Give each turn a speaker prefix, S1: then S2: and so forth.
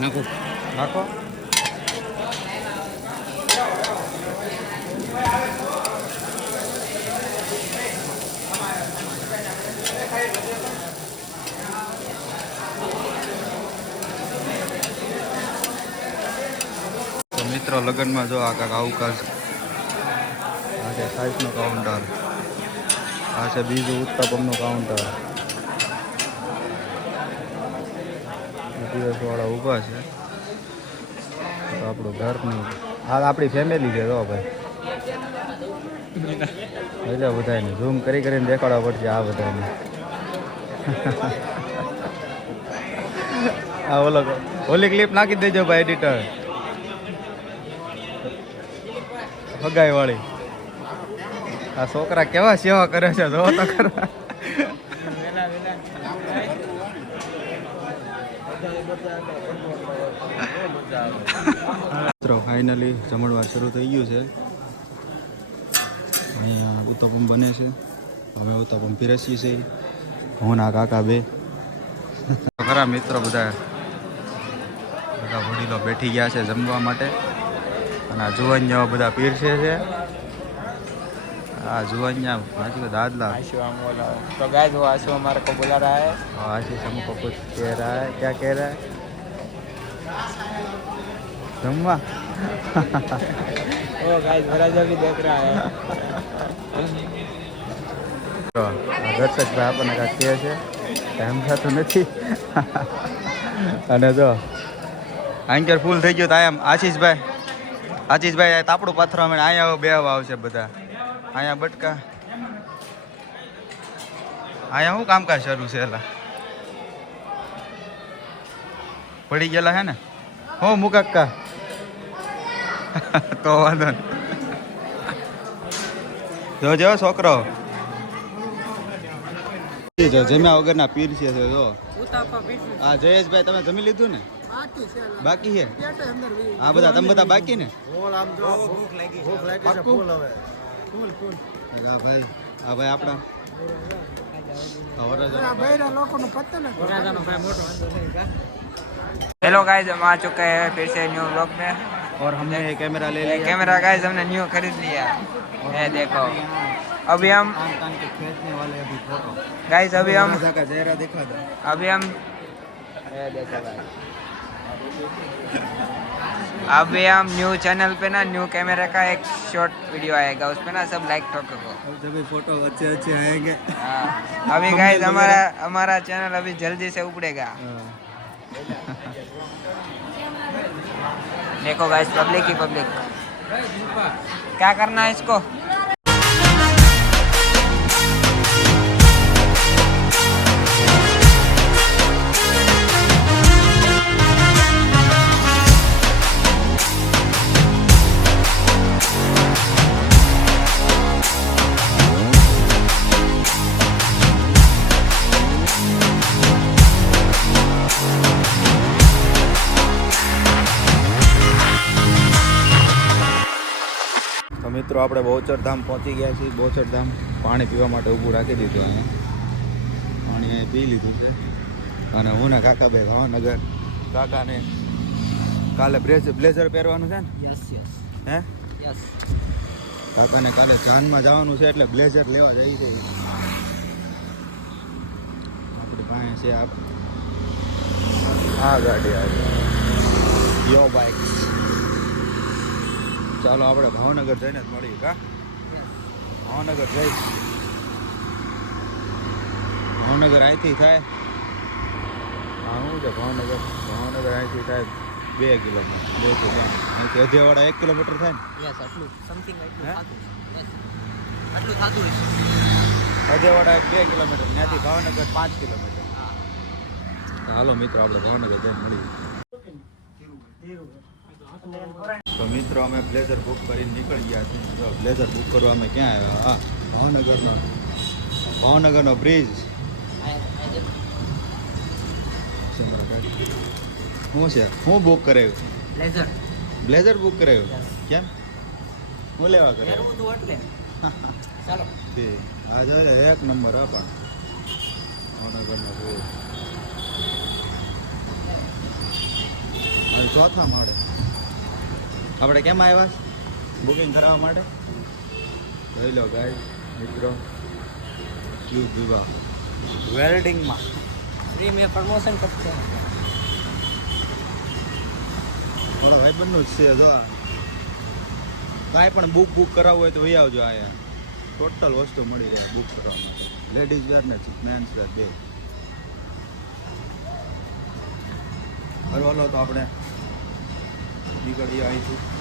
S1: નાખો.
S2: નાખો. મિત્રો લગ્નમાં જો આ કાંક આવું કાંક આ છે સાઈઝનું કાઉન્ટર આ છે બીજું ઉત્તાપમનું કાઉન્ટર દિવસવાળા ઊભા છે. તો આપણું ઘરનું હા આપણી ફેમિલી છે, તો ભાઈ. એટલે બધાને ઝૂમ કરી કરીને દેખાડવા પડશે આ બધાને આ ઓલો ઓલી ક્લિપ નાખી દેજો ભાઈ એડિટર હગાઈ વાળી. આ છોકરા કેવા સેવા કરે છે જો તો ખરા. મિત્રો ફાઇનલી જમણવાર શરૂ થઈ ગયું છે. અહીંયા ઉત્તપમ બને છે. હવે ઉત્તપમ પીરસીએ છીએ હું ના કાકા બે. ખરા મિત્રો, બધા બધા વડીલો બેઠી ગયા છે જમવા માટે. અને આ જવા બધા પીરસે છે. આ જુવાનિયા બાજુ દાદલા
S3: आशु हम बोला तो गाइस वो आशु हमारे को बुला रहा है
S2: आशीष हमको कुछ कह रहा है क्या कह रहा है जम्मा
S3: ओ गाइस मेरा जो भी देख रहा है
S2: તો આ દર્શકભાઈ આપણને કાંઈક કહે છે ટાઈમ થતો નથી અને જો આંકર ફૂલ થઈ ગયો તો આમ આશીષભાઈ આશીષભાઈ આ તાપડું પાથરવા માંડે અહીંયા બે આવશે બધા અહીંયા બટકા. અહીંયા શું કામકાજ શરૂ છે એલા. પડી ગયેલા હે ને? હો મુકક્કા તો વાંધો જો જો છોકરો. જો જમ્યા વગરના પીર છે જો હા જયેશભાઈ તમે જમી લીધું ને? બાકી છે હા બધા તમે બધા બાકી ને? પાક્કું? હા ભાઈ હા ભાઈ આપણા હા, વરરાજા.
S3: हेलो गाइस हम आ चुके हैं फिर से न्यू ब्लॉग में
S2: और हमने ये कैमरा ले
S3: ये
S2: लिया
S3: कैमरा गाइस हमने न्यू खरीद लिया ये देखो अभी हम
S2: कान कान के खींचने वाले अभी फोटो
S3: गाइस अभी हम
S2: वरराजा का चेहरा दिखा दो
S3: अभी हम ये देखो guys। अभी हम न्यू चैनल पे ना न्यू कैमरा का एक शॉर्ट वीडियो आएगा उस पर ना सब लाइक ठोको को
S2: अब फ़ोटो अच्छे अच्छे आएँगे
S3: हाँ, अभी गाइस हमारा हमारा चैनल अभी जल्दी से उपड़ेगा
S2: हाँ।
S3: देखो गाइस पब्लिक ही पब्लिक क्या करना है इसको
S2: મિત્રો આપણે બોચરધામ પહોંચી ગયા છીએ. બોચરધામ પાણી પીવા માટે ઊભું રાખી દીધું અહીંયા પાણી પી લીધું છે. અને હું ને કાકાભાઈ ભાવનગર કાકાને કાલે બ્લેઝર પહેરવાનું છે ને?
S3: યસ યસ
S2: હે?
S3: યસ
S2: કાકાને કાલે ચાંદમાં જવાનું છે એટલે બ્લેઝર લેવા જઈ છે. આપણી પાસે છે આપ આ ગાડી આવી. યો બાઈક ચાલો આપણે ભાવનગર જઈને જ મળીએ કા? ભાવનગર જઈ. ભાવનગર અહીંથી થાય. હા શું છે ભાવનગર? ભાવનગર અહીંથી થાય બે કિલોમીટર. બેથી અહીંથી અધેવાડા એક કિલોમીટર થાય ને?
S3: આટલું. સમથિંગ. આટલું થાતું હશે.
S2: અધેવાડા બે કિલોમીટર ત્યાંથી ભાવનગર પાંચ કિલોમીટર. હાલો મિત્રો આપણે ભાવનગર જઈને મળીએ. તો મિત્રો અમે બ્લેઝર બુક કરીને નીકળી ગયા છીએ. તો બ્લેઝર બુક કરવા અમે ક્યાં આવ્યા? હા ભાવનગરનો ભાવનગરનો બ્રિજ શું છે? હું બુક કરાવ્યું
S3: બ્લેઝર
S2: બ્લેઝર બુક કરાવ્યું કેમ? હું લેવા કરાવ્યું
S3: ચાલો.
S2: આ જો એક નંબર હા પણ. ભાવનગરનો બ્રિજ ચોથા માળે. આપણે કેમ આવ્યા? બુકિંગ કરાવવા માટે? જોઈ લો ગાય મિત્રો. ટ્યુબ વિભાગ? વેલ્ડિંગમાં
S3: ફ્રી મેં પ્રમોશન કરતો
S2: મારા ભાઈ જ છે જો કાંઈ પણ બુક બુક કરાવવું હોય તો વહી આવજો આયા ટોટલ વસ્તુ મળી રહે બુક કરવા માટે. લેડીઝ વેર ને મેન્સ વેર બે. હલો હલો તો આપણે નીકળીએ અહીંથી.